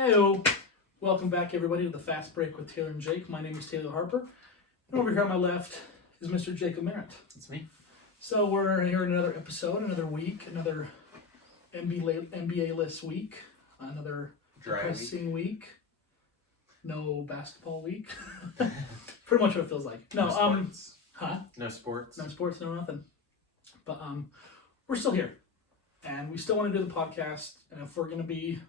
Heyo! Welcome back, everybody, to the Fast Break with Taylor and Jake. My name is Taylor Harper, and over here on my left is Mr. Jacob Merritt. It's me. So we're here in another episode, another week, another NBA-less week, another depressing week. No basketball week. Pretty much what it feels like. No sports. No sports, no nothing. But we're still here, and we still want to do the podcast. And if we're gonna be,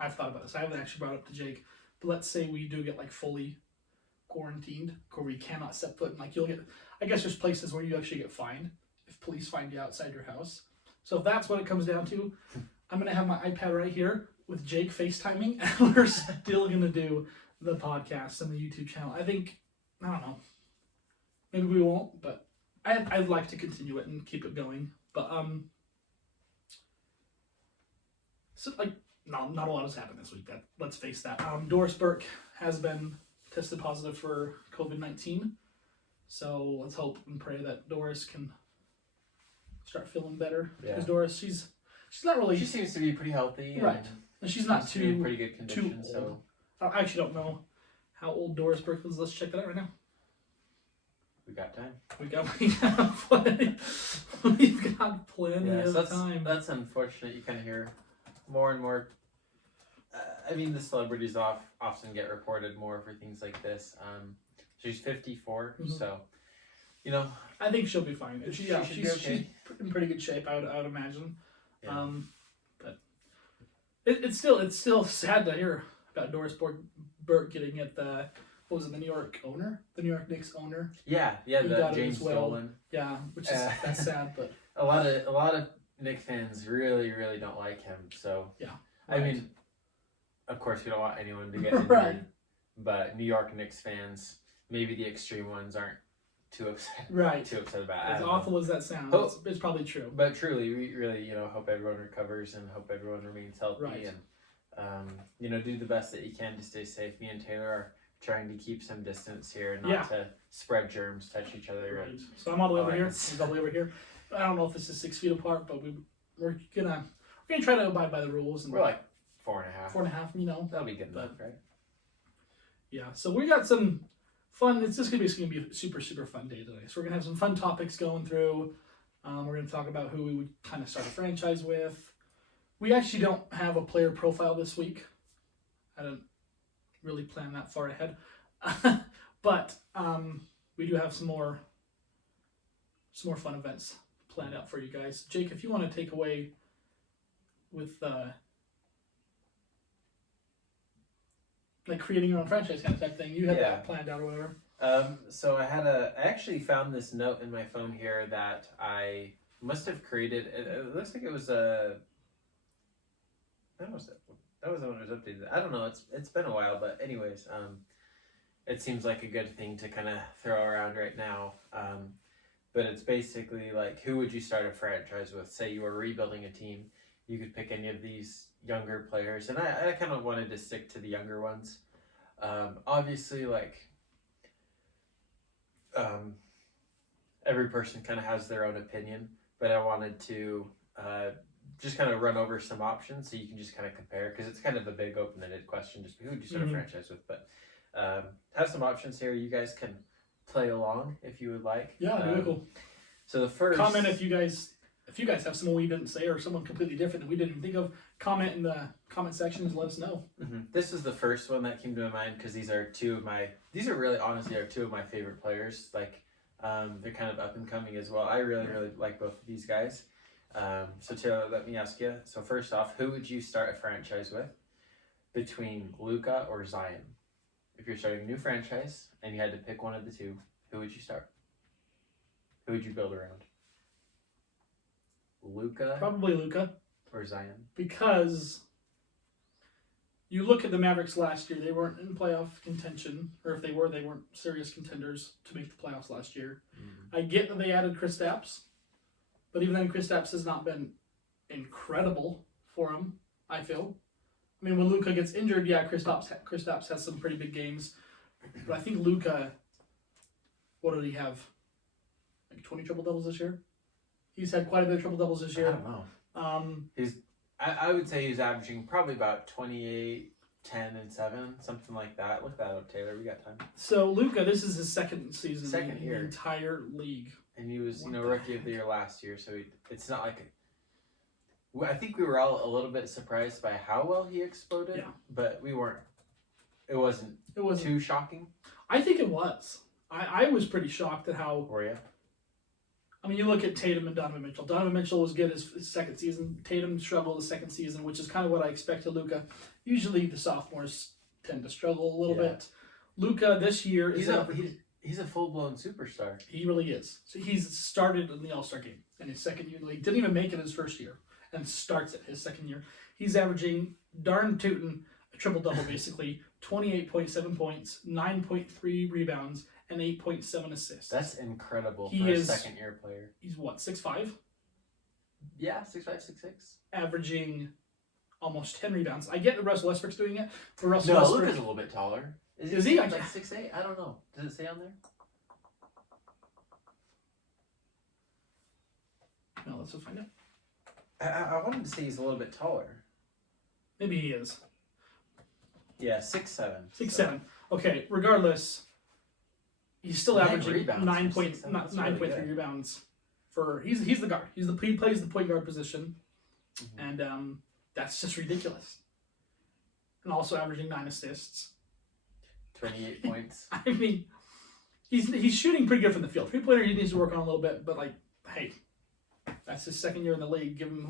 I've thought about this. I haven't actually brought it up to Jake, but let's say we do get like fully quarantined, where we cannot set foot. And like you'll get, I guess there's places where you actually get fined if police find you outside your house. So if that's what it comes down to, I'm gonna have my iPad right here with Jake FaceTiming, and we're still gonna do the podcast and the YouTube channel. I don't know. Maybe we won't, but I'd like to continue it and keep it going. But so like not a lot has happened this week. Let's face that. Doris Burke has been tested positive for COVID-19, so let's hope and pray that Doris can start feeling better. Yeah. Because Doris, she's not really. She seems to be pretty healthy, right, and she's not seems to be in too pretty good condition. old. So I actually don't know how old Doris Burke is. Let's check that out right now. we got time. We've got plenty of time. That's unfortunate. You kind of hear more and more. I mean, the celebrities often get reported more for things like this. She's 54, so I think she'll be fine. She should be okay. She's in pretty good shape, I would imagine. Yeah. But it's still sad to hear about Doris Burke getting at the the New York Knicks owner. Yeah, He got the it James as well. Dolan. Yeah, which is that's sad, but A lot of Knick fans really don't like him. So yeah, I right. mean, of course, we don't want anyone to get injured, Right. But New York Knicks fans, maybe the extreme ones, aren't too upset. Right. Too upset about it. As awful as that sounds, it's probably true. But truly, we really, hope everyone recovers and hope everyone remains healthy Right. and, do the best that you can to stay safe. Me and Taylor are trying to keep some distance here, not to spread germs, touch each other. Right. So I'm all the way over here. He's all the way over here. I don't know if this is 6 feet apart, but we're gonna try to abide by the rules. And we're like 4.5. 4.5. That'll be good enough, right? Yeah. So we got some fun. It's just gonna be a super fun day today. So we're gonna have some fun topics going through. We're gonna talk about who we would kind of start a franchise with. We actually don't have a player profile this week. I didn't really plan that far ahead, but we do have some more fun events planned out for you guys. Jake, if you want to take away with like creating your own franchise kind of type thing, you had that planned out or whatever. So I actually found this note in my phone here that I must have created. It looks like it was that was the one that was updated. I don't know. It's been a while, but anyways, it seems like a good thing to kind of throw around right now. But it's basically like, who would you start a franchise with? Say you were rebuilding a team, you could pick any of these younger players, and I kind of wanted to stick to the younger ones. Obviously, like every person kind of has their own opinion, but I wanted to just kind of run over some options so you can just kind of compare, because it's kind of a big open-ended question, just who would you start a franchise with, but have some options here. You guys can play along if you would like. Yeah, really cool. So the first comment if you guys have someone we didn't say or someone completely different that we didn't even think of. Comment in the comment sections. Let us know. Mm-hmm. This is the first one that came to my mind because these are two of my favorite players. Like they're kind of up and coming as well. I really like both of these guys. So Taylor, let me ask you. So first off, who would you start a franchise with between Luka or Zion? If you're starting a new franchise and you had to pick one of the two, who would you start? Who would you build around? Luka? Probably Luka. Or Zion? Because you look at the Mavericks last year, they weren't in playoff contention, or if they were, they weren't serious contenders to make the playoffs last year. Mm-hmm. I get that they added Kristaps, but even then Kristaps has not been incredible for them, I feel. I mean, when Luka gets injured, yeah, Kristaps has some pretty big games. But I think Luka, what did he have? Like 20 triple-doubles this year? He's had quite a bit of triple-doubles this year. I don't know. I would say he's averaging probably about 28, 10 and 7, something like that. Look that up, Taylor. We got time. So Luka, this is his second season Second in year. the entire league. And he was, What the rookie of the year last year. So it's not like I think we were all a little bit surprised by how well he exploded, Yeah. but we weren't. It wasn't It was. too shocking. I think it was. I was pretty shocked at how. Were you? I mean, you look at Tatum and Donovan Mitchell. Donovan Mitchell was good his second season. Tatum struggled the second season, which is kind of what I expected Luka. Usually the sophomores tend to struggle a little Yeah. bit. Luka this year is He's a full blown superstar. he really is. So he's started in the All-Star game in his second year in the league. Didn't even make it his first year and starts it his second year. He's averaging darn tootin' a triple-double basically, 28.7 points, 9.3 rebounds, and 8.7 assists. That's incredible He for a is- second year player. He's what, 6'5"? Yeah, 6'5", 6'6". Averaging almost 10 rebounds. I get that Russell Westbrook's doing it, but Russell No, Westbrook... Luka's a little bit taller. Is he? like 6'8"? I don't know. Does it say on there? No, let's just find out. I wanted to say he's a little bit taller. Maybe he is. Yeah, 6'7". 6'7". Okay, regardless, he's still 9 averaging rebounds for 6'7". That's really 9.3 good. rebounds. He's the guard. He plays the point guard position, Mhm. and that's just ridiculous. And also averaging 9 assists. 28 points. I mean, he's shooting pretty good from the field. 3-pointer he needs to work on a little bit, but like, hey, that's his second year in the league. Give him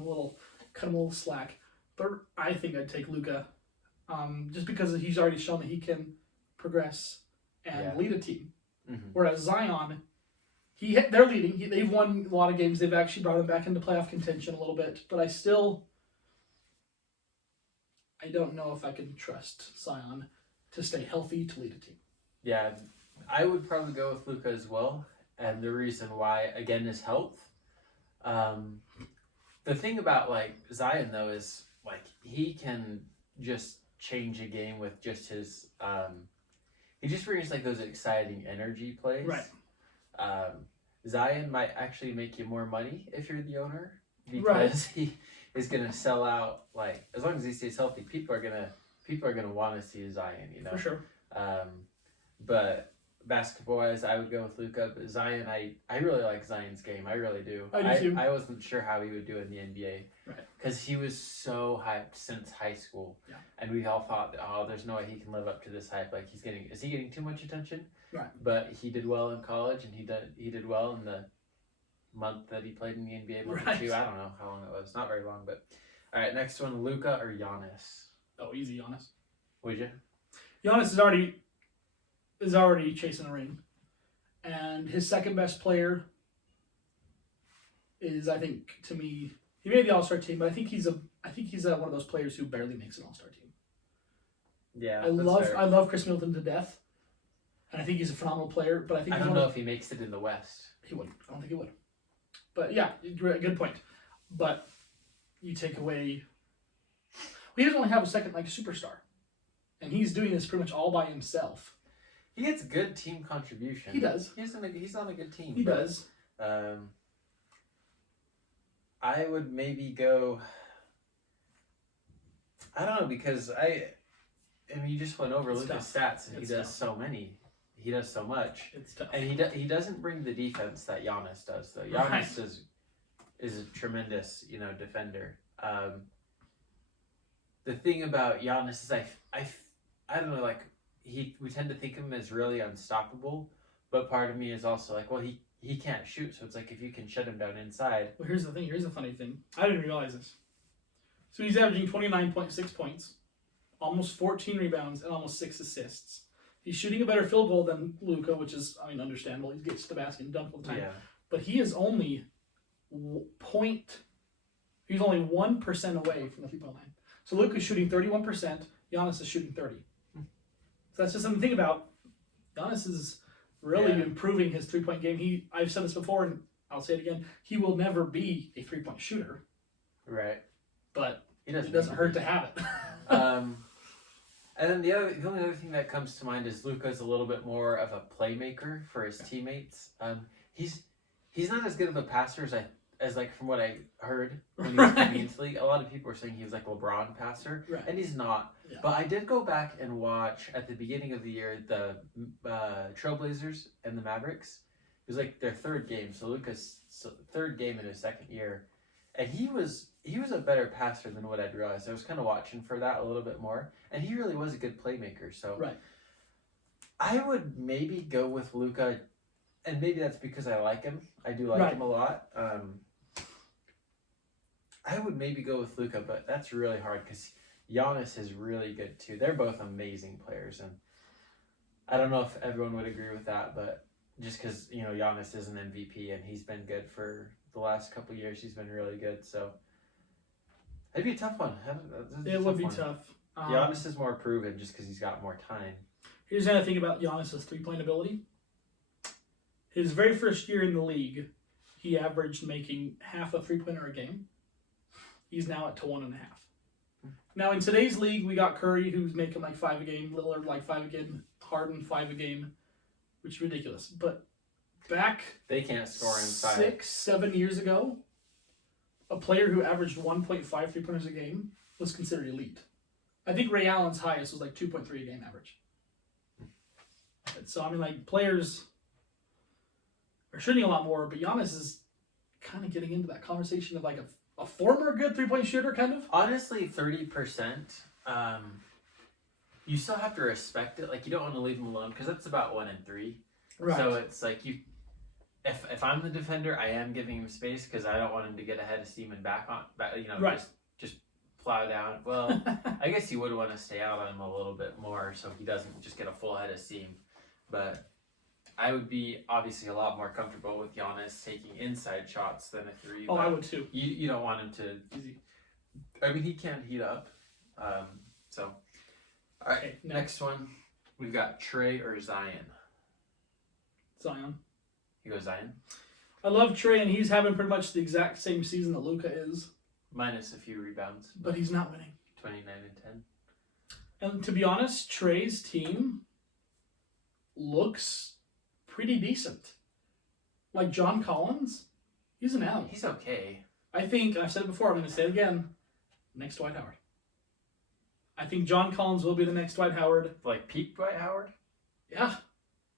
cut him a little slack. But I think I'd take Luka, just because he's already shown that he can progress and Yeah. lead a team. Mhm. Whereas Zion, they're leading. They've won a lot of games. They've actually brought him back into playoff contention a little bit. But I don't know if I can trust Zion to stay healthy to lead a team. Yeah, I would probably go with Luka as well. And the reason why, again, is health. The thing about, like, Zion, though, is, like, he can just change a game with just his... he just brings, like, those exciting energy plays. Right. Zion might actually make you more money if you're the owner. Because Right. he is going to sell out, like, as long as he stays healthy, people are going to want to see Zion, you know? For sure. But basketball-wise, I would go with Luka. But Zion, I really like Zion's game. I really do. I do too. I wasn't sure how he would do in the NBA. Right. Because he was so hyped since high school. Yeah. And we all thought, oh, there's no way he can live up to this hype. Like, is he getting too much attention? Right. But he did well in college, and he did well in the month that he played in the NBA. Month or Right. two. I don't know how long it was. Not very long, but... All right, next one, Luka or Giannis? Oh, easy, Giannis. Would you? Giannis is already chasing a ring, and his second best player is, I think, to me, he made the All-Star team, but I think he's one of those players who barely makes an All-Star team. Yeah, I love Chris Middleton to death, and I think he's a phenomenal player. But I think I don't know if he makes it in the West. he wouldn't. I don't think he would. But yeah, good point. But you take away, he doesn't really have a second superstar, and he's doing this pretty much all by himself. He gets good team contribution. He does. He's on a good team. He does. I would maybe go. I don't know, because I mean, you just went over It's Luka's tough. stats, and It's he does tough. so many. He does so much, It's tough. and he doesn't bring the defense that Giannis does. Though Giannis is a tremendous defender. The thing about Giannis is I don't know, like we tend to think of him as really unstoppable, but part of me is also like, well, he can't shoot, so it's like if you can shut him down inside. Well, here's the thing. Here's the funny thing. I didn't realize this. So he's averaging 29.6 points, almost 14 rebounds, and almost 6 assists. He's shooting a better field goal than Luka, which is, understandable. He gets to the basket and dunk all the time. Yeah, But he is only he's only 1% away from the 3-point line. So Luka's shooting 31%. Giannis is shooting 30. So that's just something to think about. Giannis is really improving his 3-point game. I've said this before, and I'll say it again. He will never be a 3-point shooter, right. but It it doesn't hurt to have it. And then the only other thing that comes to mind is Luka's a little bit more of a playmaker for his teammates. He's not as good of a passer as I as like from what I heard when he was coming into the league, a lot of people were saying he was like a LeBron passer, Right. and he's not. Yeah. But I did go back and watch at the beginning of the year the Trailblazers and the Mavericks. It was like their third game, so Luka's third game in his second year, and he was a better passer than what I'd realized. I was kind of watching for that a little bit more, and he really was a good playmaker. So Right. I would maybe go with Luka, and maybe that's because I like him. I do like Right. him a lot. I would maybe go with Luka, but that's really hard because Giannis is really good too. They're both amazing players, and I don't know if everyone would agree with that, but just because Giannis is an MVP and he's been good for the last couple of years, he's been really good. So it'd be a tough one. It would be one. tough. Giannis is more proven just because he's got more time. Here's another thing about Giannis' three-point ability. His very first year in the league, he averaged making half a three-pointer a game. He's now at to 1.5. Now in today's league, we got Curry who's making like 5 a game, Lillard like 5 a game, Harden 5 a game, which is ridiculous. But back They can't score in 5. 6-7 years ago, a player who averaged 1.5 three-pointers a game was considered elite. I think Ray Allen's highest was like 2.3 a game average. So I mean, like, players are shooting a lot more, but Giannis is kind of getting into that conversation of like a former good three-point shooter, kind of. Honestly, 30%. You still have to respect it. Like, you don't want to leave him alone because that's about 1 in 3. Right. So it's like if I'm the defender, I am giving him space because I don't want him to get ahead of steam and Right. just plow down. Well, I guess you would want to stay out on him a little bit more so he doesn't just get a full head of steam. But I would be obviously a lot more comfortable with Giannis taking inside shots than a 3. Oh, but I would too. You don't want him to. I mean, he can heat up. So, all right. Okay, Next one, we've got Trey or Zion. Zion. You go Zion. I love Trey, and he's having pretty much the exact same season that Luka is, Minus a few rebounds. but he's not winning. 29 and 10. And to be honest, Trey's team looks pretty decent. Like John Collins, he's an animal. He's okay. I think, I've said it before, I'm going to say it again, next Dwight Howard. I think John Collins will be the next Dwight Howard. Like peak Dwight Howard? Yeah,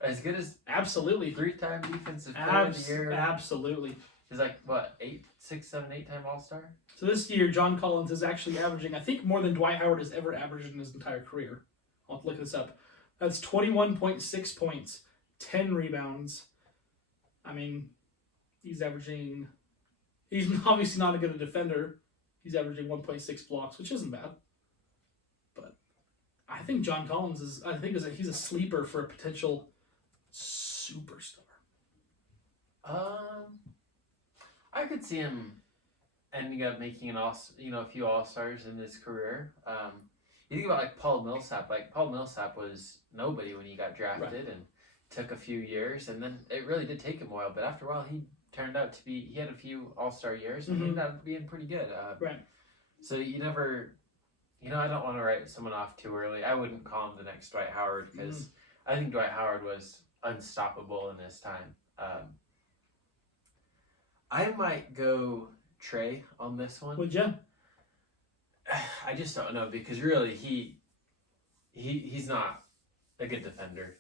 As good as absolutely. 3-time defensive player of the year. Absolutely. He's like, what, 8-time All-Star? So this year, John Collins is actually averaging, I think, more than Dwight Howard has ever averaged in his entire career. I'll have to look this up. That's 21.6 points, 10 rebounds. I mean, he's obviously not a good defender. He's averaging 1.6 blocks, which isn't bad. But I think John Collins he's a sleeper for a potential superstar. I could see him ending up making a few All-Stars in his career. You think about like Paul Millsap. Like Paul Millsap was nobody when he got drafted, and took a few years, and then it really did take him a while. But after a while, he turned out to be. He had a few All-Star years, and he ended up being pretty good. Right. So you never, I don't want to write someone off too early. I wouldn't call him the next Dwight Howard because I think Dwight Howard was unstoppable in his time. I might go Trey on this one. Would you? I just don't know because really he's not a good defender.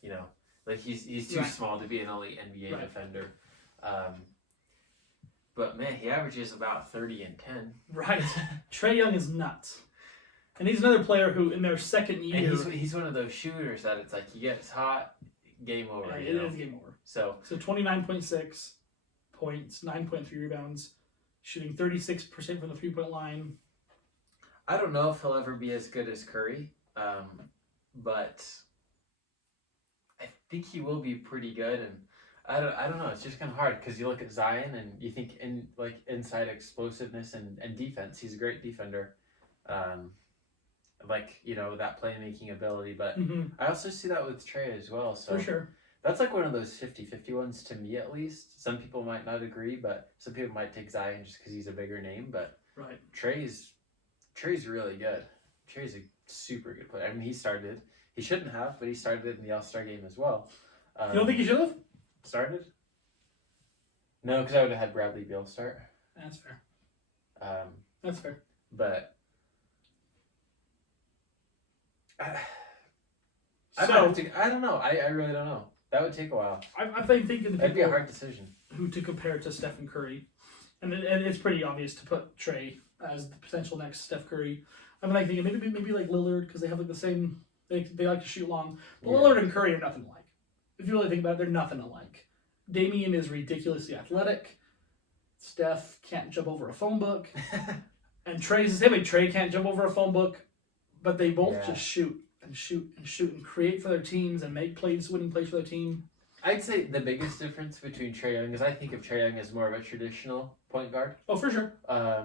Like he's too small to be an elite NBA defender. But man, he averages about 30 and 10. Right. Trae Young is nuts. And he's another player who, in their second year... And he's one of those shooters that it's like, he gets hot, game over. It is game over. So 29.6 points, 9.3 rebounds, shooting 36% from the three-point line. I don't know if he'll ever be as good as Curry, but I think he will be pretty good. And I don't know. It's just kind of hard because you look at Zion and you think inside explosiveness and defense. He's a great defender, that playmaking ability. But I also see that with Trey as well. So for sure, that's like one of those 50-50 ones to me at least. Some people might not agree, but some people might take Zion just because he's a bigger name. But right, Trey's really good. Trey's a super good player. I mean, he shouldn't have, but he started in the All-Star game as well. You don't think he should have? Started? No, because I would have had Bradley Beal start. That's fair. Um, That's fair. but I So don't know. I really don't know. That would take a while. I've been thinking the That'd be a people hard decision. who to compare to Stephen Curry, and it's pretty obvious to put Trey as the potential next Steph Curry. I'm like thinking maybe like Lillard because they have like the same. They like to shoot long. But Yeah. Lillard and Curry are nothing alike. If you really think about it, they're nothing alike. Damian is ridiculously athletic. Steph can't jump over a phone book. And Trey's the same way. Trey can't jump over a phone book, but they both Yeah. just shoot and shoot and shoot and create for their teams and make plays, winning plays for their team. I'd say the biggest difference between Trae Young is I think of Trae Young as more of a traditional point guard. Oh, for sure.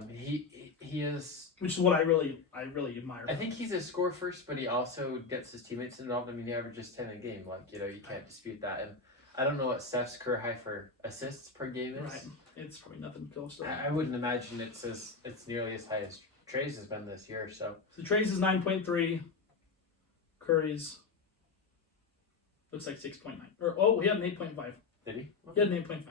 He is. Which is what I really admire. I think he's a score first, but he also gets his teammates involved. I mean, he averages 10 a game. Like, you can't dispute that. And I don't know what Steph's career high for assists per game is. Right. It's probably nothing close to that. I wouldn't imagine it's nearly as high as Trey's has been this year. So Trey's is 9.3. Curry's looks like 6.9. He had an 8.5. did he? He had an 8.5.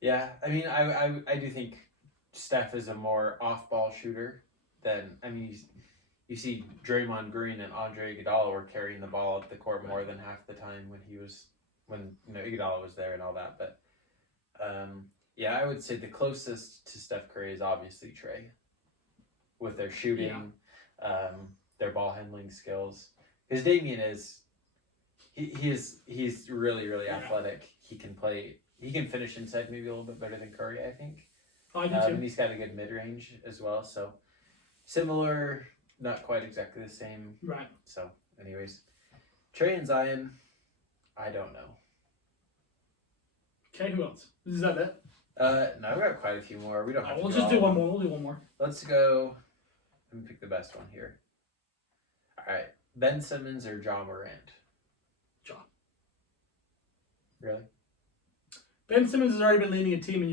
Yeah, I mean, I do think Steph is a more off-ball shooter than, I mean, you see Draymond Green and Andre Iguodala were carrying the ball up the court more than half the time when Iguodala was there and all that. But yeah, I would say the closest to Steph Curry is obviously Trey, with their shooting, their ball handling skills. Because Damian he's really, really athletic. He can play. He can finish inside maybe a little bit better than Curry, I think. Oh, I do too. And he's got a good mid-range as well. So similar, not quite exactly the same. Right. So anyways, Trey and Zion, I don't know. Okay, who else? Is that it? No, we got quite a few more. We don't have to We'll do just all do of one them. more. We'll do one more. Let's go. Let me pick the best one here. All right, Ben Simmons or Ja Morant? Ja. Really? Ben Simmons has already been leading a team, and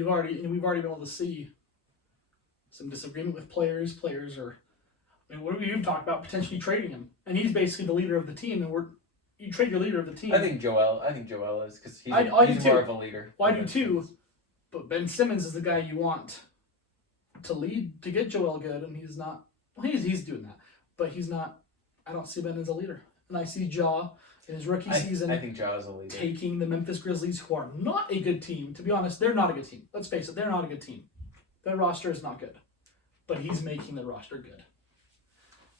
we've already been able to see some disagreement with players. Players are, what you've talked about potentially trading him, and he's basically the leader of the team. And you trade your leader of the team. I think Joel is because he's I do more too. of a leader. Well, I do too, but Ben Simmons is the guy you want to lead to get Joel good, and he's not. Well, he's doing that, but he's not. I don't see Ben as a leader, and I see Ja in his rookie season. I think Ja is a leader. Taking the Memphis Grizzlies, who are not a good team. To be honest, they're not a good team. Let's face it, they're not a good team. Their roster is not good. But he's making the roster good.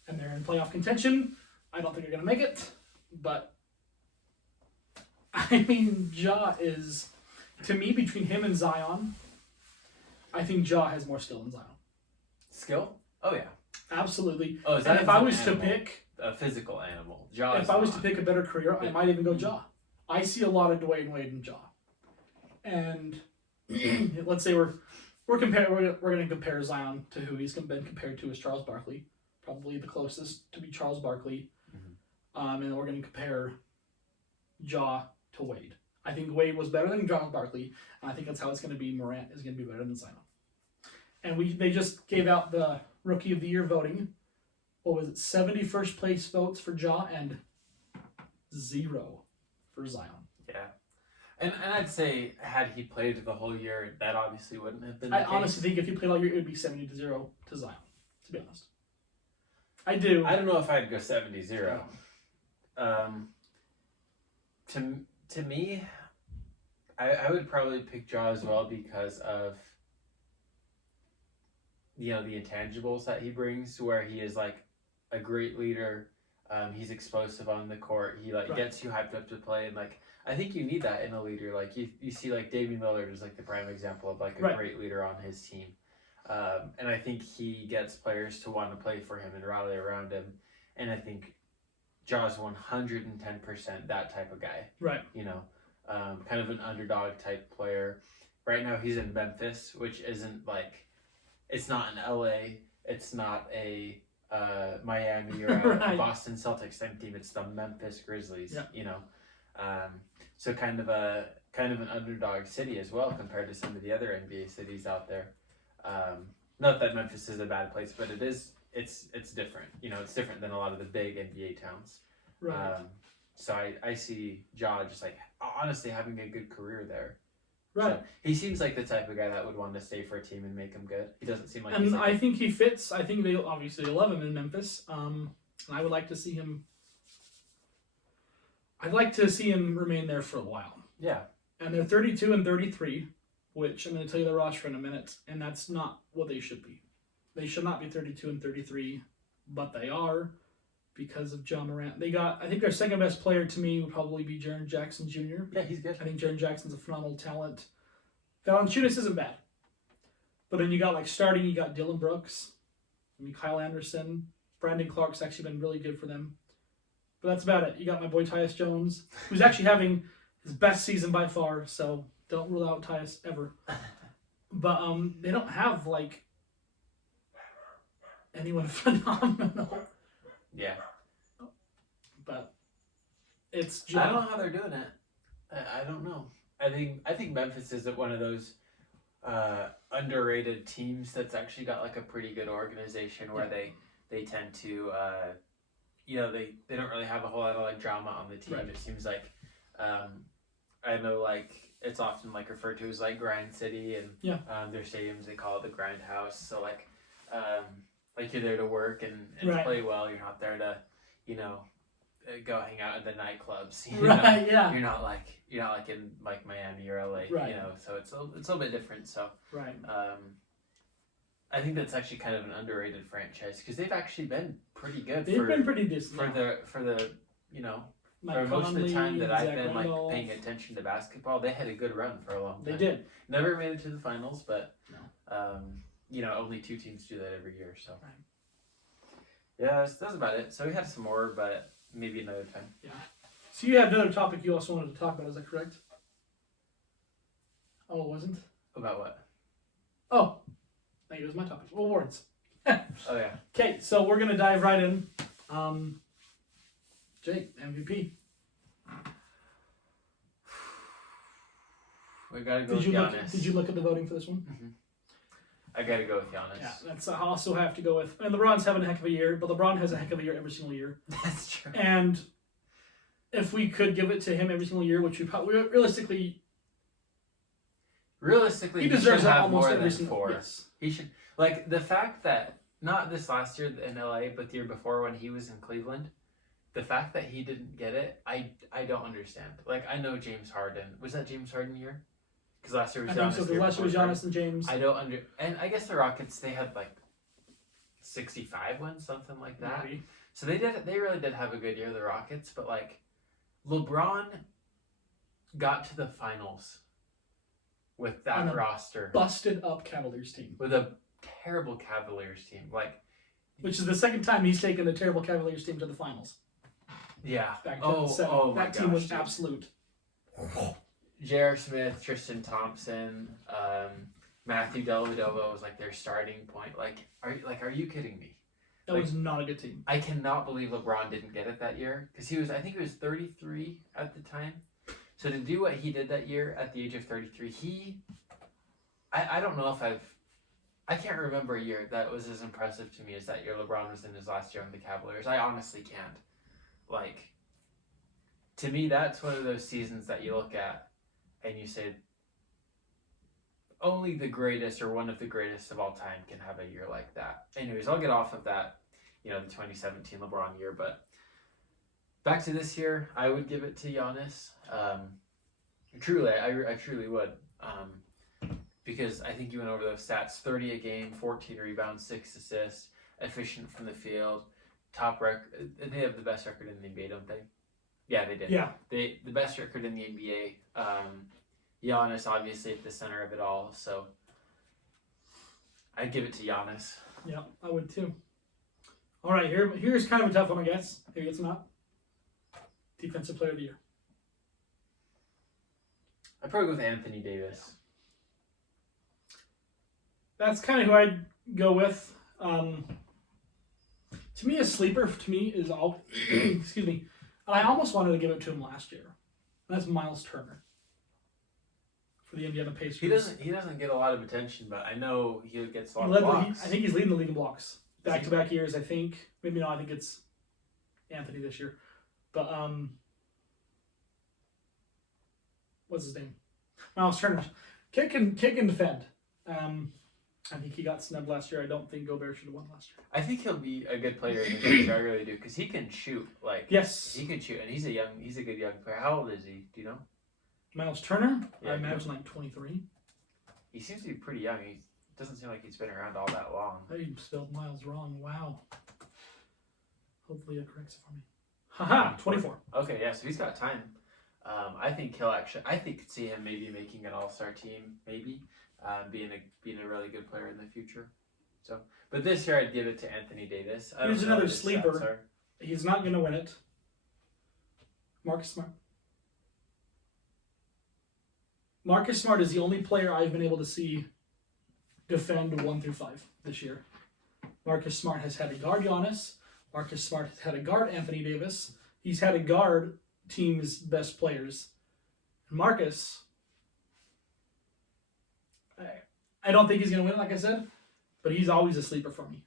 And they're in playoff contention. I don't think they're going to make it. But, I mean, Ja is, to me, between him and Zion, I think Ja has more skill than Zion. Skill? Oh, yeah. Absolutely. Oh, And if I was to pick... a physical animal. Ja If I was to pick a better career, I might even go Ja. I see a lot of Dwayne Wade in Ja. And let's say we're going to compare Zion to who he's been compared to as Charles Barkley, probably the closest to be Charles Barkley. Mm-hmm. And we're going to compare Ja to Wade. I think Wade was better than Charles Barkley, and I think that's how it's going to be. Morant is going to be better than Zion. And they just gave out the Rookie of the Year voting. What was it, 71st place votes for Ja and 0 for Zion. Yeah. And I'd say, had he played the whole year, that obviously wouldn't have been the I case. honestly think if he played all year, it would be 70-0 to Zion, to be honest. I do. I don't know if I'd go 70-0. To me, I would probably pick Ja as well because of the intangibles that he brings, where he is like a great leader. He's explosive on the court. He gets you hyped up to play, and I think you need that in a leader. Like you see Damian Lillard is the prime example of a great leader on his team. And I think he gets players to want to play for him and rally around him. And I think Ja's 110% that type of guy. Right. Kind of an underdog type player. Right now he's in Memphis, which isn't it's not an LA. It's not a Miami or a Right. Boston Celtics type team. It's the Memphis Grizzlies. Yeah. So kind of an underdog city as well compared to some of the other NBA cities out there. Not that Memphis is a bad place, but it's different. It's different than a lot of the big NBA towns. Right. So I see Ja just honestly having a good career there. Right. So he seems like the type of guy that would want to stay for a team and make him good. He doesn't seem like. And he's like I think he fits. I think they obviously love him in Memphis. And I would like to see him. I'd like to see him remain there for a while. yeah. And they're 32 and 33, which I'm going to tell you the roster in a minute, and that's not what they should be. They should not be 32 and 33, but they are because of John Morant. They got, I think their second best player to me would probably be Jaren Jackson Jr. Yeah, he's good. I think Jaren Jackson's a phenomenal talent. Valanciunas isn't bad. But then you got like starting, you got Dylan Brooks, Kyle Anderson, Brandon Clark's actually been really good for them. But that's about it. You got my boy Tyus Jones, who's actually having his best season by far, so don't rule out Tyus ever. But they don't have like anyone phenomenal. Yeah. But it's I don't know how they're doing it. I don't know. I think Memphis is one of those underrated teams that's actually got like a pretty good organization where they tend to they don't really have a whole lot of like drama on the team. Right. It seems like I know like it's often like referred to as like Grind City and their stadiums they call it the Grind House. So like you're there to work and Right. play well. You're not there to go hang out at the nightclubs. Right, yeah. You're not like in like Miami or LA. Right. So it's a little bit different. So Right. I think that's actually kind of an underrated franchise because they've actually been pretty good. They've been pretty decent. for the Mike for most of the Conley, time that I've Zach been Randolph. like paying attention to basketball. They had a good run for a long time. They did. Never made it to the finals, but No. only 2 teams do that every year. So Right. yeah, that's about it. So we had some more, but maybe another time. So you had another topic you also wanted to talk about, is that correct? Oh, it wasn't? About what? Oh, I think it was my topic. Awards. Oh yeah. Okay, so we're going to dive right in. Jake, MVP. We gotta go Did with you look? Giannis. Did you look at the voting for this one? I gotta go with Giannis. Yeah, that's I also have to go with. And LeBron's having a heck of a year, but LeBron has a heck of a year every single year. That's true. And if we could give it to him every single year, which we probably realistically, he deserves should it have almost more every than single. 4. Yes. He should like the fact that not this last year in LA, but the year before when he was in Cleveland. The fact that he didn't get it, I don't understand. Like I know James Harden. Was that James Harden year? Because last year was I Giannis. think so. The last year was Giannis and James. And I guess the Rockets they had like 65 wins, something like that. Maybe. So they really did have a good year, the Rockets. But like LeBron got to the finals with that On a roster, Busted up Cavaliers team, with a terrible Cavaliers team. Like which is the second time he's taken a terrible Cavaliers team to the finals. yeah, Back in 2007. my That team was gosh, dude. absolute. J.R. Smith, Tristan Thompson, Matthew Dellavedova was like their starting point. Like, are you kidding me? That Like- was not a good team. I cannot believe LeBron didn't get it that year because I think he was 33 at the time. So to do what he did that year at the age of 33, I don't know if I can't remember a year that was as impressive to me as that year LeBron was in his last year on the Cavaliers. I honestly can't. Like, to me, that's one of those seasons that you look at and you say, only the greatest or one of the greatest of all time can have a year like that. Anyways, I'll get off of that, the 2017 LeBron year, but back to this year, I would give it to Giannis. Truly, I truly would. Because I think you went over those stats, 30 a game, 14 rebounds, 6 assists, efficient from the field, top record. They have the best record in the NBA, don't they? Yeah, they did. Yeah. The best record in the NBA. Giannis, obviously, at the center of it all. So I'd give it to Giannis. Yeah, I would too. All right, here's kind of a tough one, I guess. Maybe it's not. Defensive Player of the Year. I'd probably go with Anthony Davis. That's kind of who I'd go with. To me, a sleeper is all. Excuse me. And I almost wanted to give it to him last year. That's Miles Turner for the Indiana Pacers. He doesn't get a lot of attention, but I know he gets a lot He of led blocks. I think he's leading the league in blocks. Is he? Back-to-back years, I think. Maybe not. I think it's Anthony this year. But, what's his name? Miles Turner. kick and defend. I think he got snubbed last year. I don't think Gobert should have won last year. I think he'll be a good player in the future. I really do, because he can shoot. Like Yes. he can shoot, and he's a good young player. How old is he? Do you know? Miles Turner, Yeah, I imagine like 23. He seems to be pretty young. He doesn't seem like he's been around all that long. I spelled Miles wrong. Wow. Hopefully it corrects it for me. Haha, 24. Okay, yeah, so he's got time. I think could see him maybe making an all-star team, maybe being a really good player in the future. So, but this year I'd give it to Anthony Davis. I don't Here's know another what his sleeper. stats are. He's not going to win it. Marcus Smart. Marcus Smart is the only player I've been able to see defend 1 through 5 this year. Marcus Smart has had a guard Giannis. Marcus Smart has had a guard Anthony Davis. He's had a guard team's best players. Marcus, I don't think he's going to win, like I said, but he's always a sleeper for me.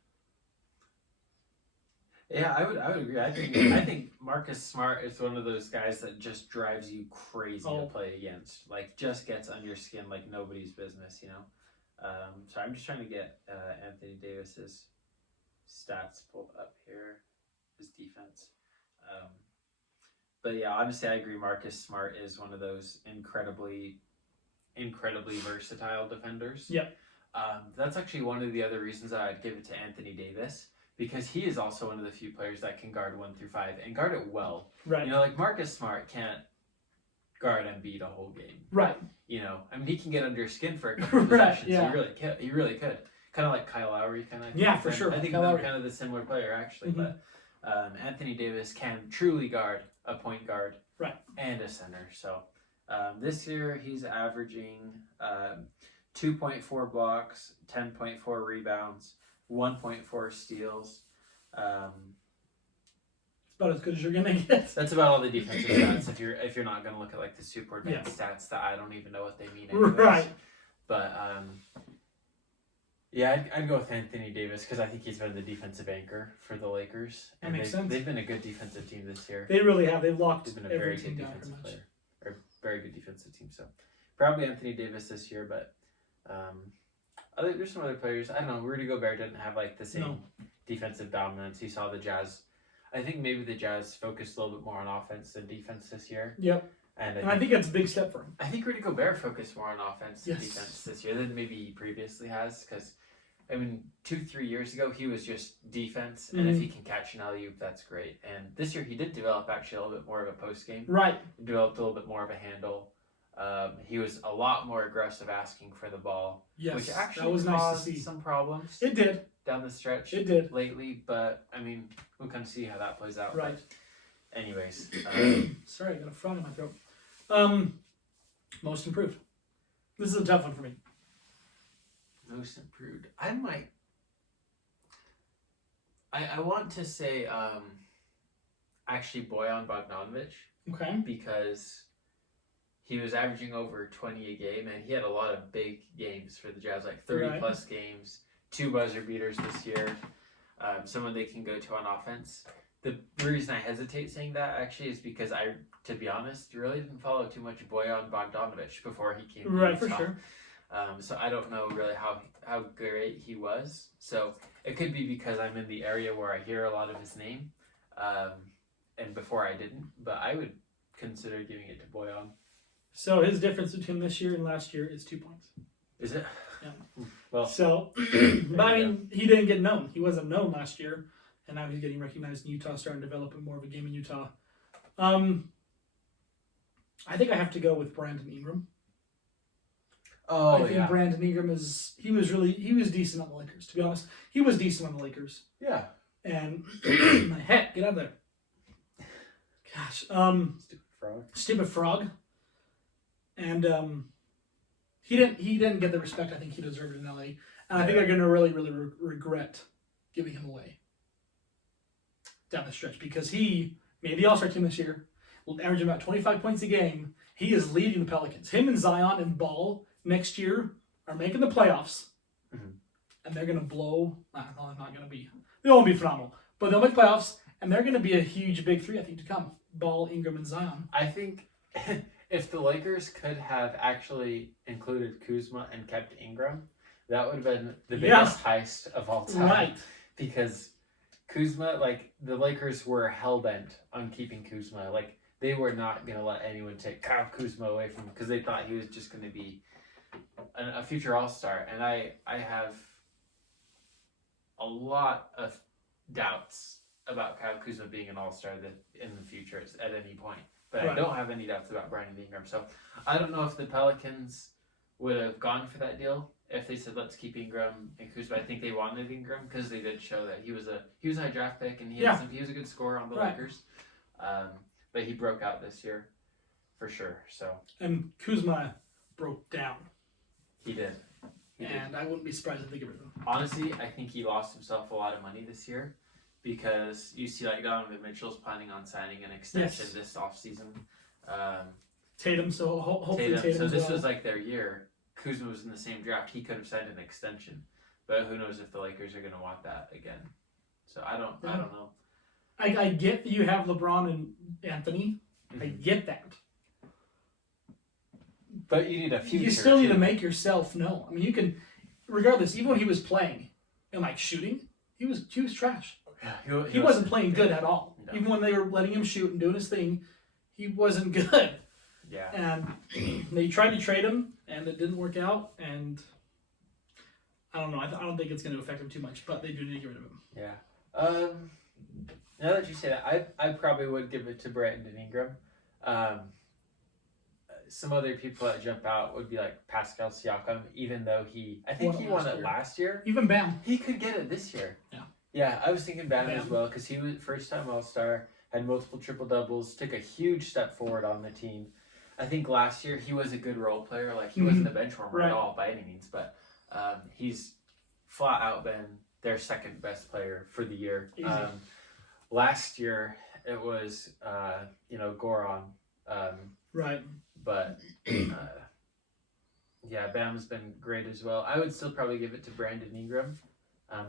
Yeah, I would agree. I think Marcus Smart is one of those guys that just drives you crazy to play against. Like, just gets under your skin like nobody's business, you know. So I'm just trying to get Anthony Davis's stats pulled up here, his defense. But yeah, honestly, I agree. Marcus Smart is one of those incredibly versatile defenders. Yep. That's actually one of the other reasons that I'd give it to Anthony Davis, because he is also one of the few players that can guard 1 through 5 and guard it well. Right. You know, like Marcus Smart can't guard Embiid a whole game. Right. You know, I mean, he can get under his skin for a couple of Right, possessions. yeah. He really could. Kind of like Kyle Lowry, kind of. Yeah, for sure. I think Kyle they're Lowry. kind of the similar player, actually. Mhm. But Anthony Davis can truly guard a point guard, right, and a center. So this year he's averaging 2.4 blocks, 10.4 rebounds, 1.4 steals. It's about as good as you're gonna get. That's about all the defensive stats. If you're not gonna look at like the super advanced stats that I don't even know what they mean. Anyways. Right. But yeah, I'd go with Anthony Davis because I think he's been the defensive anchor for the Lakers. That makes sense. They've been a good defensive team this year. They really have. They've locked They've been a very every good team down pretty defensive much. player, or very good defensive team. So probably Anthony Davis this year, but there's some other players. I don't know. Rudy Gobert didn't have like the same defensive dominance. You saw the Jazz. I think maybe the Jazz focused a little bit more on offense than defense this year. Yep. And I think that's a big step for him. I think Rudy Gobert focused more on offense than Yes. defense this year than maybe he previously has. Because, I mean, 2-3 years ago, he was just defense. And if he can catch an alley-oop, that's great. And this year, he did develop actually a little bit more of a post game. Right. He developed a little bit more of a handle. He was a lot more aggressive asking for the ball. Yes. Which actually that was nice to caused see. some problems It did. down the stretch It did. lately. But, I mean, we'll kind of see how that plays out. Right. But anyways. Sorry, I got a frog in my throat. Most improved. This is a tough one for me. Most improved. I might. I want to say actually Bojan Bogdanovic, Okay. because he was averaging over 20 a game and he had a lot of big games for the Jazz, like 30 plus games, 2 buzzer beaters this year, someone they can go to on offense. The reason I hesitate saying that actually is because to be honest, really didn't follow too much Bojan Bogdanovic before he came to Right, Utah. for sure. So I don't know really how great he was. So it could be because I'm in the area where I hear a lot of his name, and before I didn't. But I would consider giving it to Bojan. So his difference between this year and last year is 2 points. Is it? Yeah. Well, So, but I mean, he didn't get known. He wasn't known last year, and now he's getting recognized in Utah, starting to develop more of a game in Utah. I think I have to go with Brandon Ingram. oh I think yeah, Brandon Ingram he was decent on the Lakers, to be honest. He was decent on the Lakers. yeah. And my heck, get out of there. Gosh. Stupid frog. Stupid frog. And he didn't get the respect I think he deserved in LA. And I think they're gonna really, really regret giving him away down the stretch, because he made the All-Star team this year, averaging about 25 points a game. He is leading the Pelicans. Him and Zion and Ball next year are making the playoffs, and they're gonna blow. Not gonna be. They won't be phenomenal, but they'll make playoffs, and they're gonna be a huge big three I think to come. Ball, Ingram, and Zion. I think If the Lakers could have actually included Kuzma and kept Ingram, that would have been the Yeah. biggest heist of all time. Right. Because Kuzma, like, the Lakers were hell-bent on keeping Kuzma. Like, they were not going to let anyone take Kyle Kuzma away from him because they thought he was just going to be a future All-Star. And I have a lot of doubts about Kyle Kuzma being an All-Star in the future at any point. But Right. I don't have any doubts about Brandon Ingram. So I don't know if the Pelicans would have gone for that deal if they said let's keep Ingram and Kuzma. I think they wanted Ingram because they did show that he was a high draft pick and he was a good scorer on the Right. Lakers. But he broke out this year for sure. So And Kuzma broke down. he did. And I wouldn't be surprised if they get rid of him. Honestly, I think he lost himself a lot of money this year because you see, like, Donovan Mitchell's planning on signing an extension this offseason. Tatum, so hopefully Tatum. So this was like their year. Kuzma was in the same draft. He could have signed an extension, but who knows if the Lakers are going to want that again. So I don't know. I get that you have LeBron and Anthony. I get that. But you need a future. You still need too. to make yourself known. I mean, you can, regardless. Even when he was playing and like shooting, he was trash. Yeah, He wasn't playing good at all. No. Even when they were letting him shoot and doing his thing, he wasn't good. Yeah. And they tried to trade him, and it didn't work out. And I don't know. I don't think it's going to affect him too much, but they do need to get rid of him. Yeah. Now that you say that, I probably would give it to Brandon Ingram. Some other people that jump out would be like Pascal Siakam, even though I think he won it last year. Even Bam. He could get it this year. Yeah. Yeah, I was thinking Bam as well because he was first-time All-Star, had multiple triple-doubles, took a huge step forward on the team. I think last year he was a good role player. Like, he wasn't a bench warmer at all by any means, but he's flat out been their second best player for the year. Last year it was Goran. Right. But yeah, Bam's been great as well. I would still probably give it to Brandon Ingram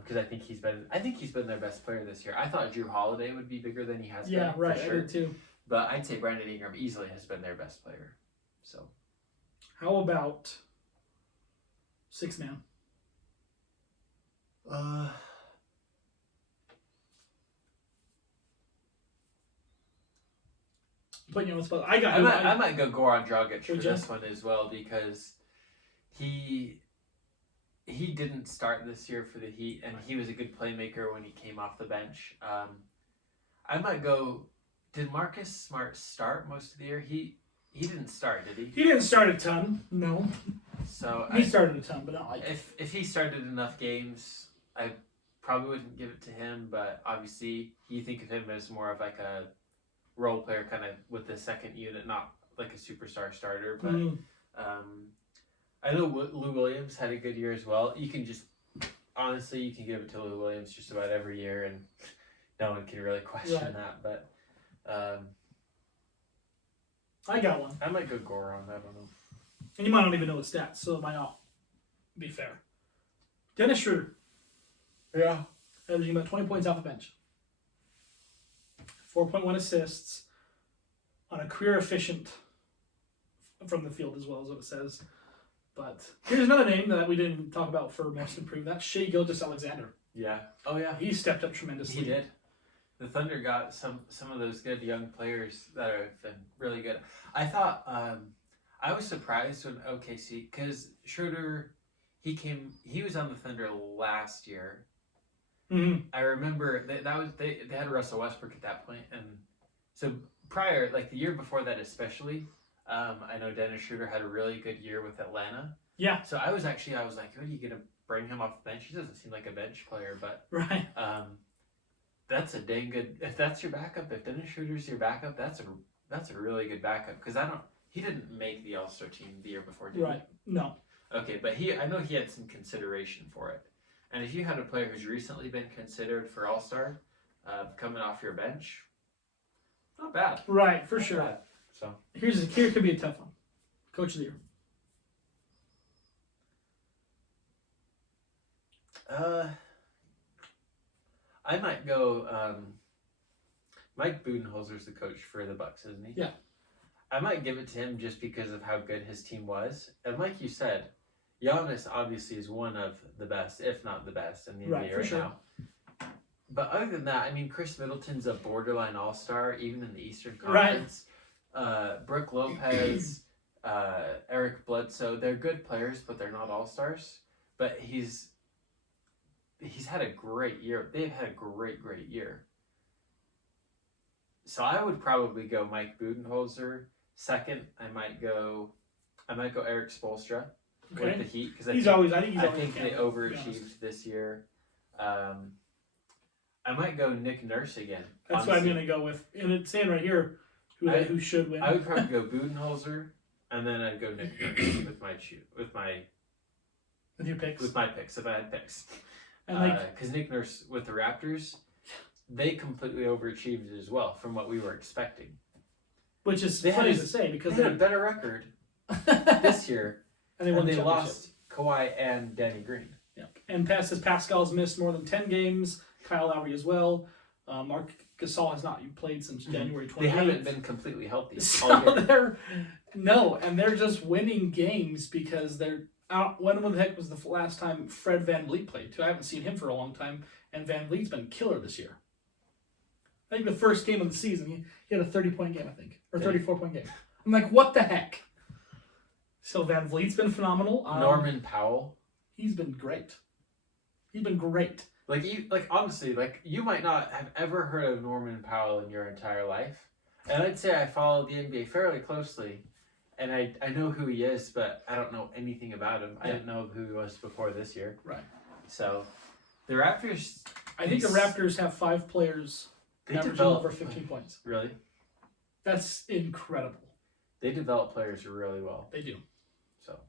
because I think he's been their best player this year. I thought Drew Holiday would be bigger than he has been. Yeah, right. For sure. I did too. But I'd say Brandon Ingram easily has been their best player. So how about 6-man? Putting you on the spot. I might go Goran Dragic for Would you? this one as well because he didn't start this year for the Heat and he was a good playmaker when he came off the bench. I might go. Did Marcus Smart start most of the year? He didn't start, did he? He didn't start a ton. No. So He started a ton, but not like. if he started enough games, I probably wouldn't give it to him. But obviously, you think of him as more of like a role player, kind of with the second unit, not like a superstar starter. But I know Lou Williams had a good year as well. You can give it to Lou Williams just about every year, and no one can really question that. But I got one. I might go Goran. I don't know. And you might not even know his stats, so it might not be fair. Dennis Schroeder. Yeah. Averaging about 20 points off the bench. 4.1 assists on a career efficient from the field as well, as what it says. But here's another name that we didn't talk about for most improved. That's Shai Gilgeous-Alexander. Yeah. Oh yeah. He stepped up tremendously. He did. The Thunder got some of those good young players that have been really good. I thought I was surprised when OKC because Schroeder he was on the Thunder last year. Mm-hmm. I remember they had Russell Westbrook at that point, and so prior, like the year before that especially, I know Dennis Schroeder had a really good year with Atlanta. Yeah. So I was like, who are you gonna bring him off the bench? He doesn't seem like a bench player, but right. That's a dang good. If that's your backup, if Dennis Schroeder's your backup, that's a really good backup because he didn't make the All-Star team the year before, did Right. No. Okay, but I know he had some consideration for it. And if you had a player who's recently been considered for All-Star, coming off your bench, not bad. Right, for Not sure. bad. So Here could be a tough one. Coach of the year. I might go. Mike Budenholzer's the coach for the Bucks, isn't he? Yeah. I might give it to him just because of how good his team was. And like you said, Giannis obviously is one of the best, if not the best, in the NBA right now. But other than that, I mean, Chris Middleton's a borderline all-star, even in the Eastern Conference. Brooke Lopez, Eric Bledsoe, they're good players, but they're not all-stars. But he's had a great year. They've had a great year. So I would probably go Mike Budenholzer. Second, I might go Eric Spoelstra with the Heat because I think they overachieved this year. I might go Nick Nurse again. That's what I'm going to go with. And it's saying right here who should win. I would probably go Budenholzer, and then I'd go Nick Nurse with your picks. With my picks, if I had picks. And because Nick Nurse with the Raptors, they completely overachieved as well from what we were expecting. Which is funny to say because they had a better record this year, and they lost Kawhi and Danny Green. Yeah, and Pascal's missed more than 10 games. Kyle Lowry as well. Mark Gasol has not played since January 28th. They haven't been completely healthy. So they're just winning games because they're out. When the heck was the last time Fred VanVleet played? Too, I haven't seen him for a long time, and VanVleet's been killer this year. I think the first game of the season, he had a 30-point game, I think, or 34-point game. I'm like, what the heck? So VanVleet's been phenomenal. Norman Powell, he's been great. He's been great. Honestly, you might not have ever heard of Norman Powell in your entire life, and I'd say I follow the NBA fairly closely, and I know who he is, but I don't know anything about him. Yeah. I didn't know who he was before this year. Right. So, the Raptors. I think the Raptors have 5 players averaging over 15 points. Really? That's incredible. They develop players really well. They do. So.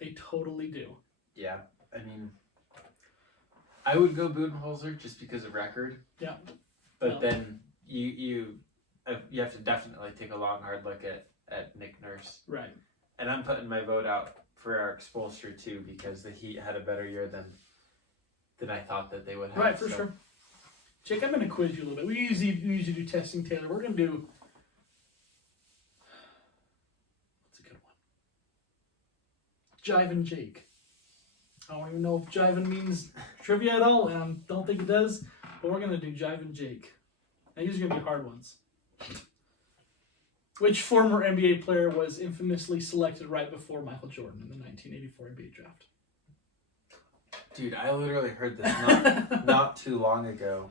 They totally do. Yeah, I mean. I would go Budenholzer just because of record. Yeah. But then you have to definitely take a long, hard look at Nick Nurse. Right. And I'm putting my vote out for Eric Spoelstra too because the Heat had a better year than I thought that they would have. Right, for sure. Jake, I'm going to quiz you a little bit. We usually do testing, Taylor. We're going to do... What's a good one? Jivin' Jake. I don't even know if Jivin means trivia at all, and I don't think it does, but we're going to do Jivin' Jake. Now, these are going to be hard ones. Which former NBA player was infamously selected right before Michael Jordan in the 1984 NBA draft? Dude, I literally heard this not too long ago.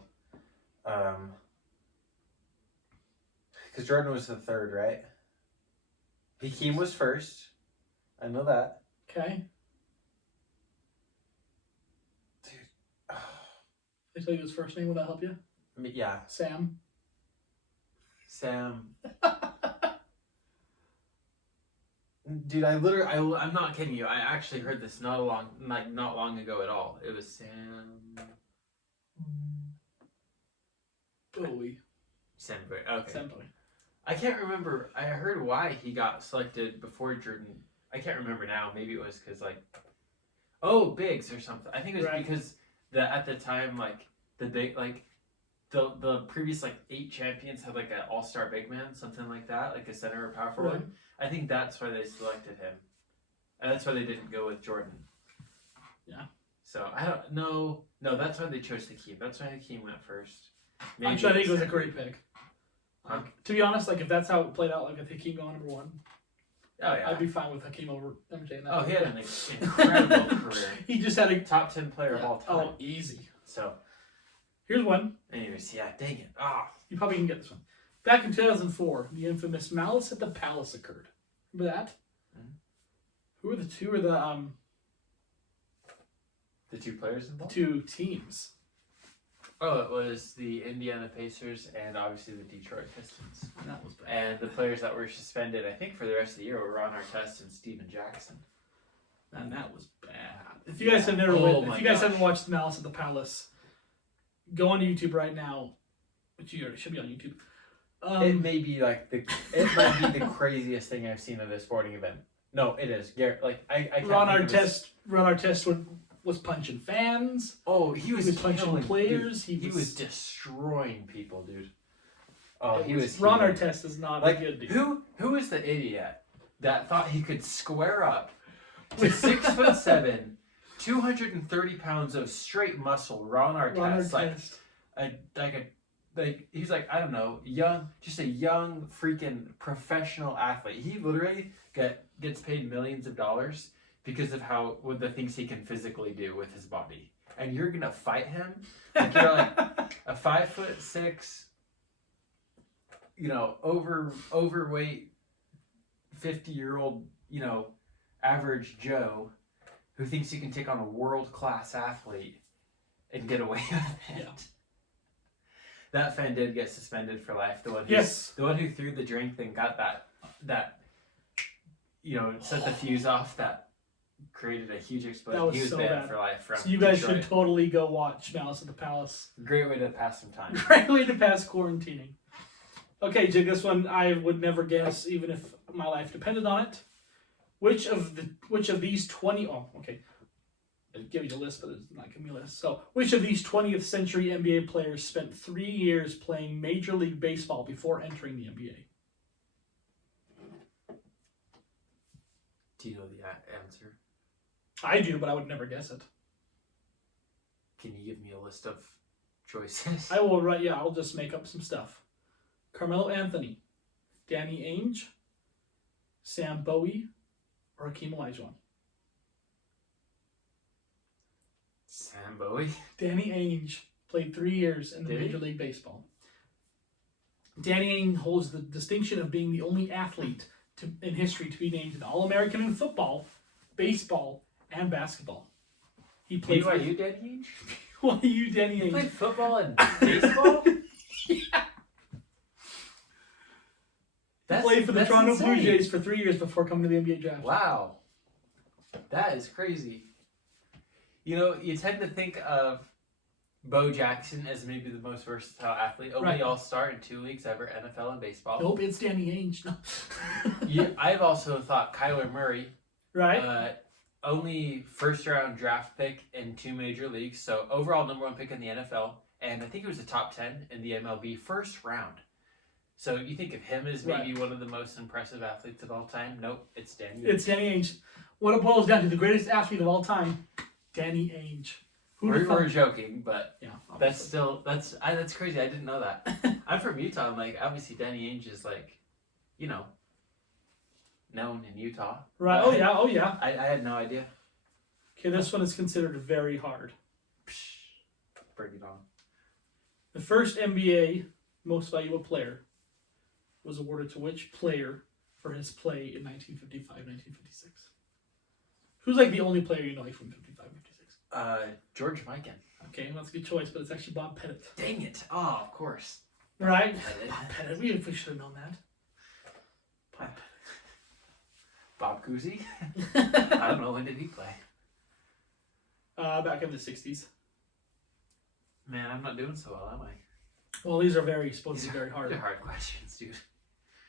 Because Jordan was the third, right? Hakeem was first. I know that. Okay. I tell you his first name, will that help you? Yeah. Sam. Dude, I'm not kidding you. I actually heard this not long ago at all. It was Sam Bowie. Sam Bowie. Okay. Sam Bowie. I can't remember. I heard why he got selected before Jordan. I can't remember now. Maybe it was because Biggs or something. I think it was because at the time the big the previous 8 champions had an all-star big man, something like that, a center or power forward. I think that's why they selected him, and that's why they didn't go with Jordan. Yeah. So I don't know. No, that's why they chose Hakeem. That's why Hakeem went first. I think it was a great pick. To be honest, if that's how it played out, if Hakeem going number 1. Oh yeah, I'd be fine with Hakeem over MJ. Oh, he had an incredible career. He just had a top 10 player of all time. Oh, easy. So, here's one. Anyways, yeah, dang it. You probably can get this one. Back in 2004, the infamous Malice at the Palace occurred. Remember that? Mm-hmm. Who are the two the 2 players involved? 2 teams. Oh, it was the Indiana Pacers and obviously the Detroit Pistons. That was bad. And the players that were suspended, I think, for the rest of the year were Ron Artest and Steven Jackson. And that was bad. If you guys have haven't watched Malice at the Palace, go on YouTube right now. Which you should be on YouTube. It may be it might be the craziest thing I've seen at a sporting event. No, it is. Garrett, I can't. Ron Artest was punching fans. Oh, he was punching players. Dude, he was destroying people, dude. Oh, he was Ron huge. Artest is not Like, a good dude. who is the idiot that thought he could square up to 6'7", 230 pounds of straight muscle, Ron Artest, like he's like, I don't know, just a young freaking professional athlete. He literally gets paid millions of dollars because of what the things he can physically do with his body. And you're gonna fight him? Like, you're like a 5'6", overweight 50-year-old, average Joe who thinks he can take on a world-class athlete and get away with it. Yeah. That fan did get suspended for life. The one who threw the drink thing got that set the fuse off that created a huge explosion. He was so banned bad. for life from So you guys Detroit. should totally go watch Malice at the Palace. Great way to pass some time. Great way to pass quarantining. Okay, Jake, this one I would never guess, even if my life depended on it. Which of these 20... Oh, okay. I'll give you a list, but it's not giving me a list. So, which of these 20th century NBA players spent 3 years playing Major League Baseball before entering the NBA? Do you know the answer? I do, but I would never guess it. Can you give me a list of choices? I will write. Yeah, I'll just make up some stuff. Carmelo Anthony, Danny Ainge, Sam Bowie, or Hakeem Olajuwon. Sam Bowie. Danny Ainge played 3 years in the Major League Baseball. Danny Ainge holds the distinction of being the only athlete in history to be named an All-American in football, baseball, and basketball. He played BYU Danny Ainge? BYU Danny Ainge. He played football and baseball? Yeah. He played for the Toronto Blue Jays for 3 years before coming to the NBA draft. Wow. That is crazy. You tend to think of Bo Jackson as maybe the most versatile athlete. Only all-star in 2 leagues ever, NFL and baseball. Nope, it's Danny Ainge. No. I've also thought Kyler Murray. Right. Only first-round draft pick in 2 major leagues. So overall number 1 pick in the NFL. And I think it was the top 10 in the MLB first round. So you think of him as maybe one of the most impressive athletes of all time? Nope, it's Danny Ainge. It's Danny Ainge. What it boils down to, the greatest athlete of all time, Danny Ainge. We're joking, but yeah, that's crazy. I didn't know that. I'm from Utah. I'm like, obviously Danny Ainge is like, known in Utah. Right. Oh yeah. I had no idea. Okay, this one is considered very hard. Bring it on. The first NBA Most Valuable Player was awarded to which player for his play in 1955, 1956? Who's like the only player you know from 55, 56? George Mikan. Okay, that's a good choice, but it's actually Bob Pettit. Dang it. Oh, of course. Right? Bob Pettit. We should have known that. Bob Cousy? I don't know, when did he play? Back in the 60s. Man, I'm not doing so well, am I? Well, these are supposed to be very hard. These are hard questions, dude.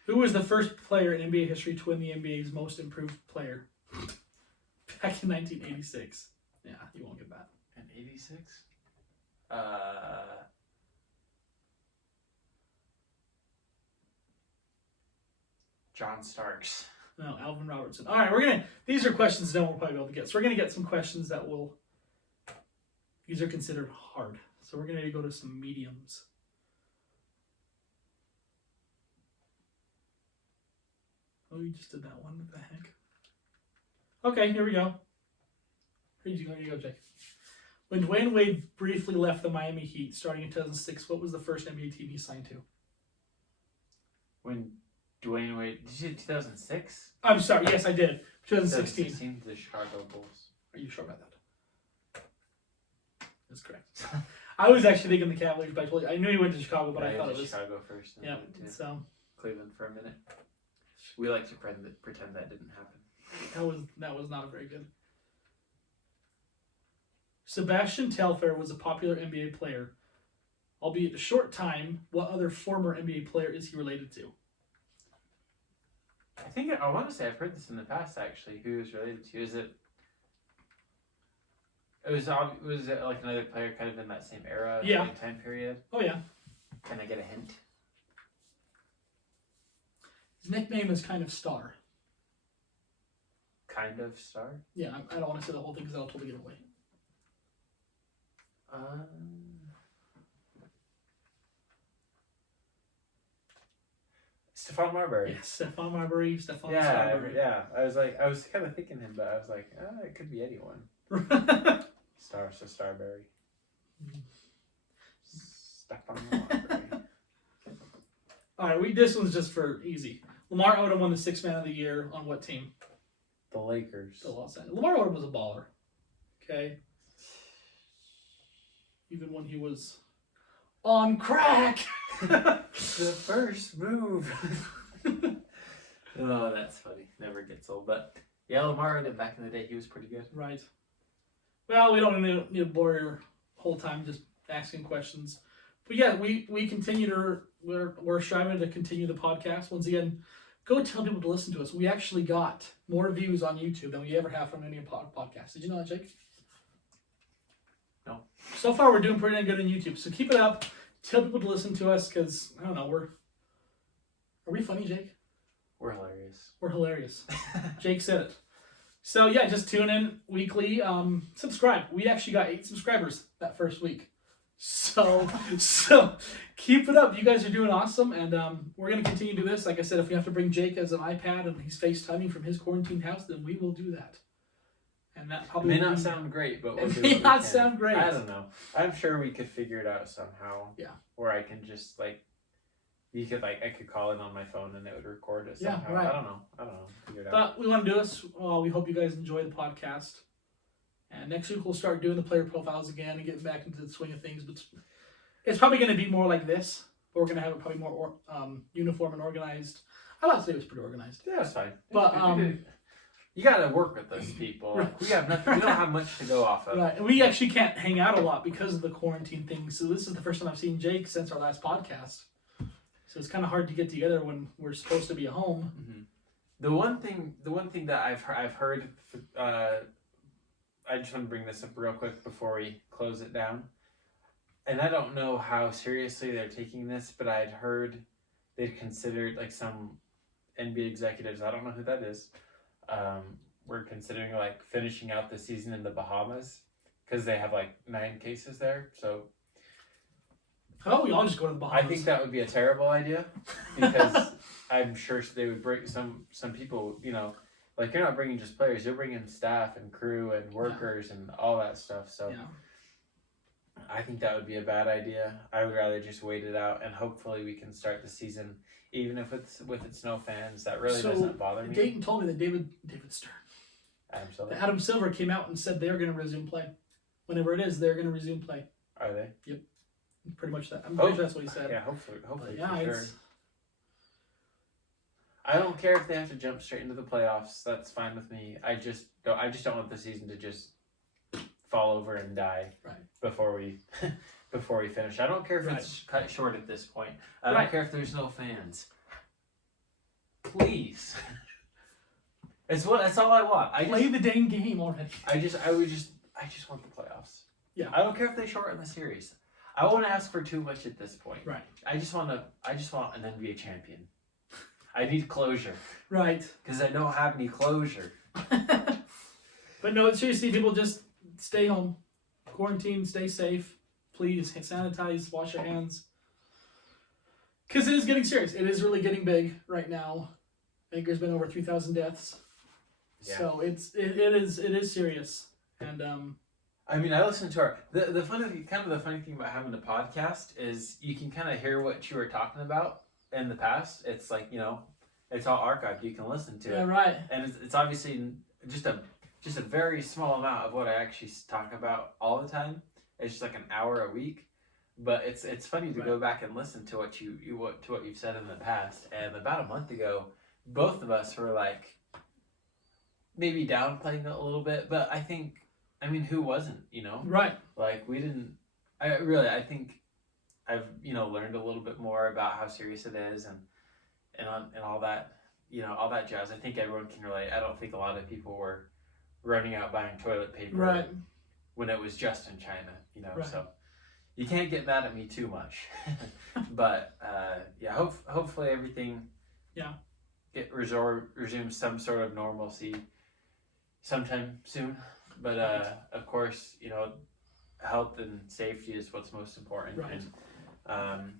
Who was the first player in NBA history to win the NBA's Most Improved Player? Back in 1986. Yeah, you won't get that. In 86? John Starks. No, Alvin Robertson. All right, these are questions no one will probably be able to get. So we're going to get some questions that these are considered hard. So we're going to go to some mediums. Oh, you just did that one. What the heck? Okay, here we go. Here you go, Jake. When Dwayne Wade briefly left the Miami Heat starting in 2006, what was the first NBA team he signed to? When Dwayne Wade... Did you say 2006? I'm sorry. Yes, I did. 2016. 2016, the Chicago Bulls. Are you sure about that? That's correct. I was actually thinking the Cavaliers, but I knew he went to Chicago, but I thought it was Chicago first. Yeah. So Cleveland for a minute. We like to pretend that didn't happen. that was not very good. Sebastian Telfair was a popular NBA player, albeit a short time. What other former NBA player is he related to? I want to say I've heard this in the past. Actually, who is related to? Was it like another player kind of in that same era, Yeah, time period? Oh yeah. Can I get a hint? His nickname is kind of Star. Kind of star. Yeah, I don't want to say the whole thing because that'll totally give it away. Stephon Marbury. Yeah, Stephon Marbury, Stephon Yeah, Starbury. yeah. I was kind of thinking him, but I was like, it could be anyone. Star, so Starberry. Stephon Marbury. All right, this one's just for easy. Lamar Odom won the Sixth Man of the Year on what team? The Lakers. The Los Angeles. Lamar Odom was a baller. Okay. Even when he was on crack. The first move. Oh, that's funny. Never gets old. But yeah, Lamar Odom back in the day, he was pretty good. Right. Well, we don't need to bore your whole time just asking questions. But yeah, we continue to we're striving to continue the podcast. Once again, go tell people to listen to us. We actually got more views on YouTube than we ever have from any podcast. Did you know that, Jake? No. So far, we're doing pretty good on YouTube. So keep it up. Tell people to listen to us because I don't know. Are we funny, Jake? We're hilarious. We're hilarious. Jake said it. So yeah, just tune in weekly. Subscribe. We actually got 8 subscribers that first week. So keep it up. You guys are doing awesome, and we're gonna continue to do this. Like I said, if we have to bring Jake as an iPad and he's FaceTiming from his quarantine house, then we will do that. And that probably may not sound great, but we'll it do may what we not can. sound great. I don't know. I'm sure we could figure it out somehow. Yeah. Where I can just I could call in on my phone and it would record it Yeah, somehow. right. I don't know. Figure it out. But we want to do this. We hope you guys enjoy the podcast. And next week we'll start doing the player profiles again and getting back into the swing of things. But it's probably going to be more like this. But we're going to have it probably more uniform and organized. I thought today was pretty organized. Yeah, it's fine. But you got to work with those people. Right. We have nothing. We don't have much to go off of. Right, and we actually can't hang out a lot because of the quarantine thing. So this is the first time I've seen Jake since our last podcast. So it's kind of hard to get together when we're supposed to be at home. Mm-hmm. The one thing that I've heard. I just want to bring this up real quick before we close it down. And I don't know how seriously they're taking this, but I'd heard they'd considered some NBA executives. I don't know who that is. We're considering finishing out the season in the Bahamas because they have 9 cases there. So How about we all just go to the Bahamas? I think that would be a terrible idea because I'm sure they would bring some people. You're not bringing just players; you're bringing staff and crew and workers and all that stuff. So Yeah. I think that would be a bad idea. I would rather just wait it out and hopefully we can start the season, even if it's no fans. That really doesn't bother me. Dayton told me that David Stern, Adam Silver came out and said they're going to resume play. Whenever it is, they're going to resume play. Are they? Yep. Pretty much that. I'm pretty sure that's what he said. Yeah, hopefully, But yeah, for sure. it's I don't care if they have to jump straight into the playoffs. That's fine with me. I just don't want the season to just fall over and die before we finish. I don't care if it's cut short at this point. I don't care if there's no fans. Please. That's all I want. play the dang game already. I just want the playoffs. Yeah. I don't care if they shorten the series. I won't ask for too much at this point. Right. I just want an NBA champion. I need closure. Right. Because I don't have any closure. But no, seriously, people just stay home. Quarantine, stay safe. Please sanitize, wash your hands. Because it is getting serious. It is really getting big right now. I think there's been over 3,000 deaths. Yeah. So it is serious. And I mean, I listened to the funny thing about having a podcast is you can kind of hear what you were talking about in the past. It's it's all archived. You can listen to it. Yeah, right. And it's obviously just a very small amount of what I actually talk about all the time. It's just an hour a week. But it's funny to go back and listen to what you've said in the past. And about a month ago, both of us were maybe downplaying it a little bit, but I mean, who wasn't, Right. We didn't, I think I've, learned a little bit more about how serious it is and all that, all that jazz. I think everyone can relate. I don't think a lot of people were running out buying toilet paper when it was just in China, so you can't get mad at me too much. But, hopefully everything resume some sort of normalcy sometime soon. But of course, health and safety is what's most important. Right. And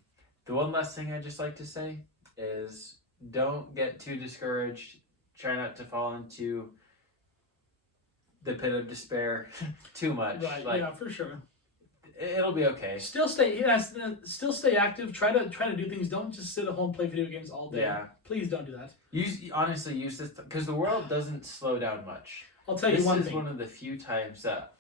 the one last thing I'd just like to say is don't get too discouraged. Try not to fall into the pit of despair too much. Right. Like, yeah, for sure. it'll be okay. Still stay active. Try to do things. Don't just sit at home and play video games all day. Yeah. Please don't do that. Honestly use this because the world doesn't slow down much. I'll tell you This one is thing. one of the few times that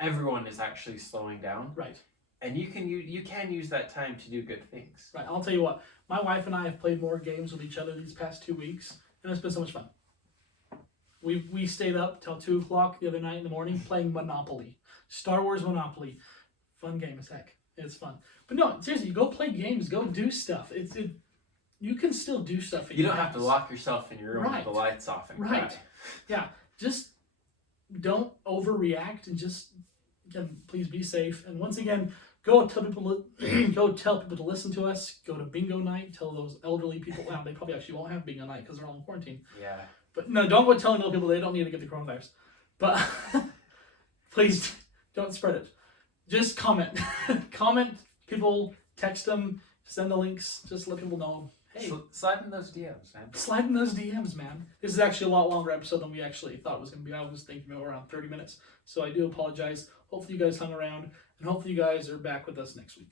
everyone is actually slowing down, Right. and you can use that time to do good things. Right. I'll tell you what. My wife and I have played more games with each other these past 2 weeks, and it's been so much fun. We stayed up till 2:00 the other night in the morning playing Monopoly, Star Wars Monopoly. Fun game as heck. It's fun. But no, seriously, go play games. Go do stuff. You can still do stuff. You don't have to lock yourself in your room Right. with the lights off and Right. cry. Yeah. Just don't overreact and just again, please be safe. And once again, go tell people to listen to us. Go to bingo night. Tell those elderly people. Well, they probably actually won't have bingo night because they're all in quarantine. Yeah. But no, don't go telling other people they don't need to get the coronavirus. But please don't spread it. Just comment. Comment. People, text them, send the links. Just let people know. Hey, Slide in those DMs, man. slide in those DMs, man. This is actually a lot longer episode than we actually thought it was going to be. I was thinking around 30 minutes. So I do apologize. Hopefully you guys hung around. And hopefully you guys are back with us next week.